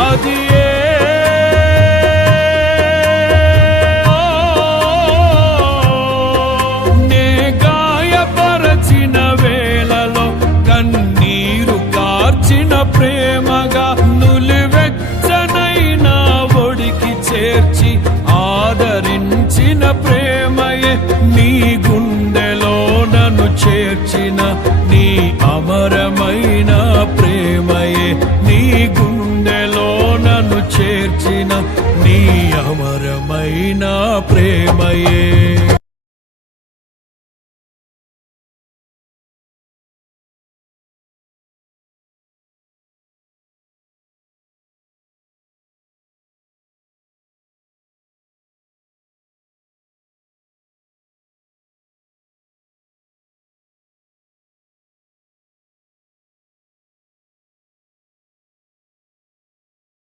అది నే గాయపరచిన వేళలో కన్నీరు కార్చిన ప్రేమగా నులివెచ్చనైనా ఒడికి చేర్చి ఆదరించిన ప్రేమయే నీ గుండెలో నన్ను చేర్చిన నీ అమరమైన ప్రేమయే నీ గుండెలో నన్ను చేర్చిన నీ అమరమైన ప్రేమయే